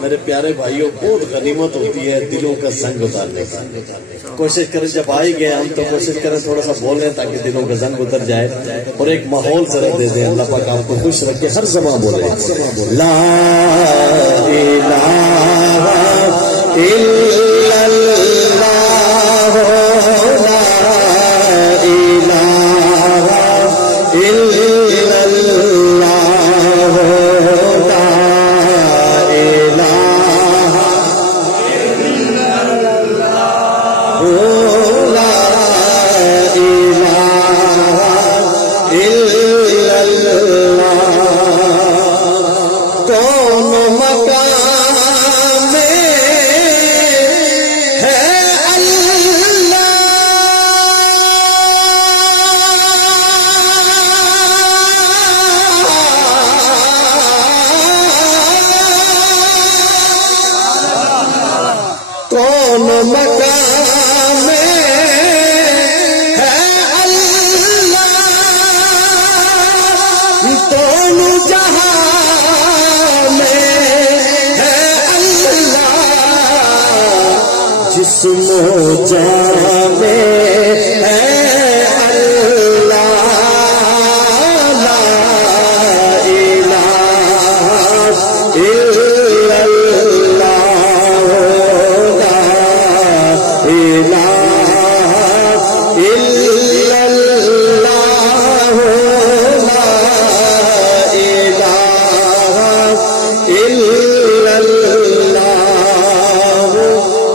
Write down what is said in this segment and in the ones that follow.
میرے پیارے بھائیوں، بہت غنیمت ہوتی ہے دلوں کا زنگ اتارنے کا۔ کوشش کریں جب آئی گئے ہم تو کوشش کریں تھوڑا سا بولیں تاکہ دلوں کا زنگ اتر جائے، اور ایک ماحول ذرا دے دیں۔ اللہ پاک آپ کو خوش رکھے، ہر زبان بولے لا الہ الا اللہ، لا الہ الا اللہ، لا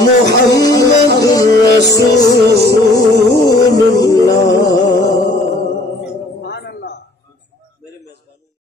محمد رسول